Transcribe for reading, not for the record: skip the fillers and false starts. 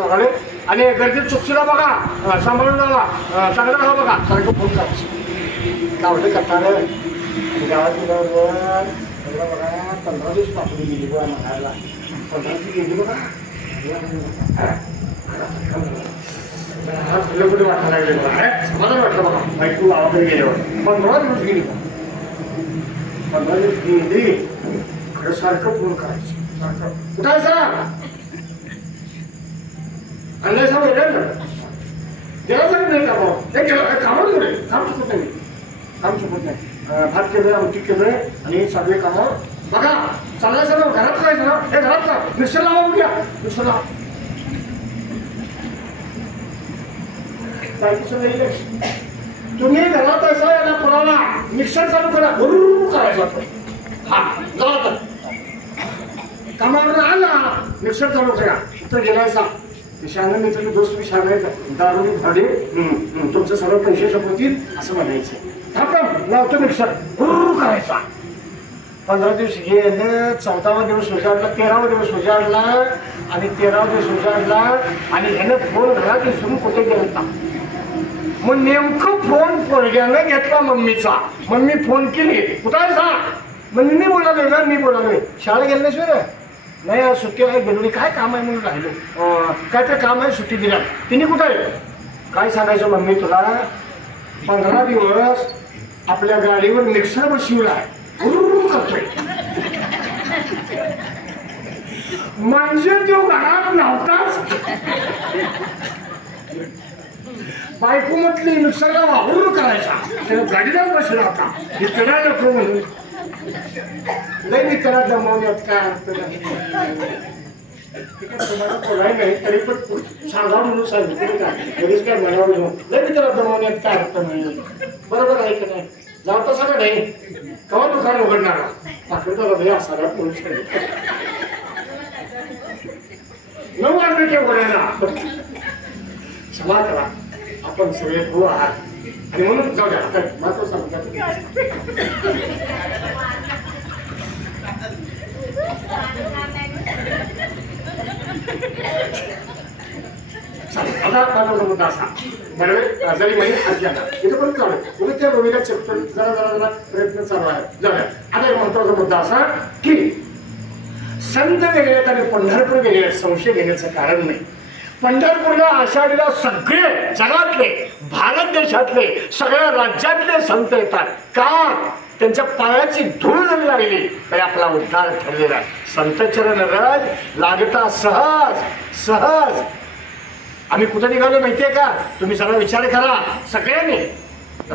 बघाले आणि गर्दीत चुकशीला बघा, सांभाळून जावा, चांगलं राहा बघा, सारखं फोन करायचं. गावलं करताना गावात गेल्यावर बघा 15 दिवस पाठवली गेली बघा म्हणायला. 15 दिवस गेली बघा कुठे वाटायला लागले बघा, समाधान वाटलं बघा बायको गावाकडे गेल्यावर. 15 दिवस गेली बघा, 15 दिवस गेली खरं सारखं फोन करायचं. सारखं कुठं आहे सर अन्याय साहेब येणार ना गेला नाही का भाऊ ते गेलं कामावर गेले. काम चुकत नाही, काम चुकत नाही. भात केलं, आमटी केलं आणि सगळे कामं बघा चालायचं ना. घरात जायचं ना, हे घरात का मिक्सर लावा बघूया, मिक्सर लावा. तुम्ही घरात असा याला कोणाला मिक्सर चालू करा, बरोबर करायचं आपण. हा जावा तर कामावर आला मिक्सर चालू करा. तर गेलायचा शाळा मित्रांनी दोस्त मी शाळा दारू भाडे तुमचं सर्व पैसे संपवतील असं म्हणायचं. थांब लावतो मिक्सर, बरोबर करायचा. 15 दिवस गेलं, 14वा दिवस उजाडला, 13वा दिवस उजाडला आणि 13वा दिवस उजाडला आणि ह्यानं फोन घरात विसरून कुठे गेला. मग नेमकं फोन पोरग्यानं घेतला मम्मीचा. मम्मी फोन केली, कुठं आहे सांग. मग मी बोलालोय ना, मी बोलालोय. शाळा गेल्याशिवाय नाही आज सुट्टी आहे, गेलो नाही. काय काम आहे म्हणून राहिलो, काय तर काम आहे सुट्टी दिल्या. तिने कुठं आहे काय सांगायचं मम्मी तुला. 15 दिवस आपल्या गाडीवर मिक्सर बसविला आहे, करतोय म्हणजे तो घरात नव्हताच. बायको म्हटली मिक्सरला वापरून करायचा, त्याला गाडीलाच बसला होता. हे करायला नको म्हणून नाही मी करा दमवण्यात काय अर्थ नाही. तुम्हाला बोलाय नाही तरी पण सांगा म्हणून सांगितलं काय लगेच काय म्हणावं नाही. मी त्याला दमवण्यात काय अर्थ नाही. बरोबर आहे का नाही. जाऊ तसा का नाही. केव्हा दुकान उघडणार पाठवतो भाई असा म्हणून सांगितलं. 9 वाजता बोलायला क्षमा करा, आपण सगळे भाऊ आहात आणि म्हणून जाऊ द्या. महत्व सांगतात आता महत्वाचा मुद्दा असा बरोबर जरी माहीत आज जाणार इथं पण चालू आहे. त्या रोगीला चप्पल जरा जरा जरा प्रयत्न चालू आहे. जाऊया. आता एक महत्वाचा मुद्दा असा की संत वेगळे आणि पंढरपूर वेगळे संशय घेण्याचं कारण नाही. पंढरपूरला आषाढीला सगळे जगातले भारत देशातले सगळ्या राज्यातले संत येतात. का त्यांच्या पायाची धूळ जरी लागली तरी आपला उद्धार ठरलेला आहे. संत चरण रज लागता सहज सहज. आम्ही कुठे निघालो माहितीये का. तुम्ही सगळा विचार करा सगळ्यांनी.